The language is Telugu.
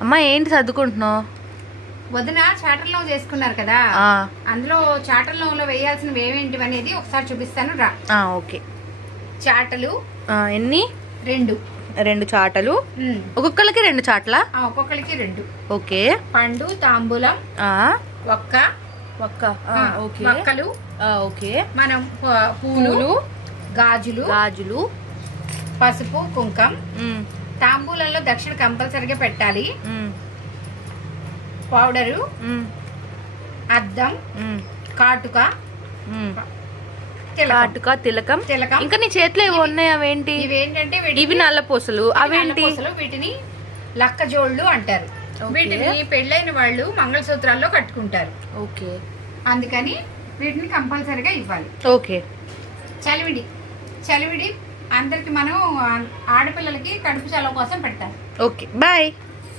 అమ్మా ఏంటి సర్దుకుంటున్నావు? వదిన చాటర్లో చేసుకున్నారు కదా? అందులో చాటర్లో వేయాల్సినవి ఏమేంటివి అనేది ఒకసారి చూపిస్తాను రా. ఓకే. చాటలు. ఎన్ని? రెండు. రెండు చాటలు. ఒక్కొక్కరికి రెండు చాట్లా? ఒక్కొక్కరికి రెండు. ఓకే. పండు తాంబూలం ఆ, ఒక్క ఒక్క ఓకే. వక్కలు ఆ, ఓకే. మనం పూలు. గాజులు గాజులు. పసుపు కుంకం. ఉమ్, తాంబూలంలో దక్షిణ కంపల్సరిగా పెట్టాలి. పౌడరు అద్దం కాటుక కాటుక తిలకం. తిలకం. ఇంకా నీ చేతిలో ఏవి ఉన్నాయి అవేంటి? ఇవేంటంటే ఇవి నల్ల పూసలు. ఇవి అవేంటి? వీటిని లక్క జోళ్ళు అంటారు. వీటిని పెళ్ళైన వాళ్ళు మంగళసూత్రాల్లో కట్టుకుంటారు. ఓకే. అందుకని వీటిని కంపల్సరిగా ఇవ్వాలి. ఓకే. చలివిడి. చలివిడి అందరికి మనం ఆడపిల్లలకి కడుపు చలవ కోసం పెడతారు ఓకే బాయ్.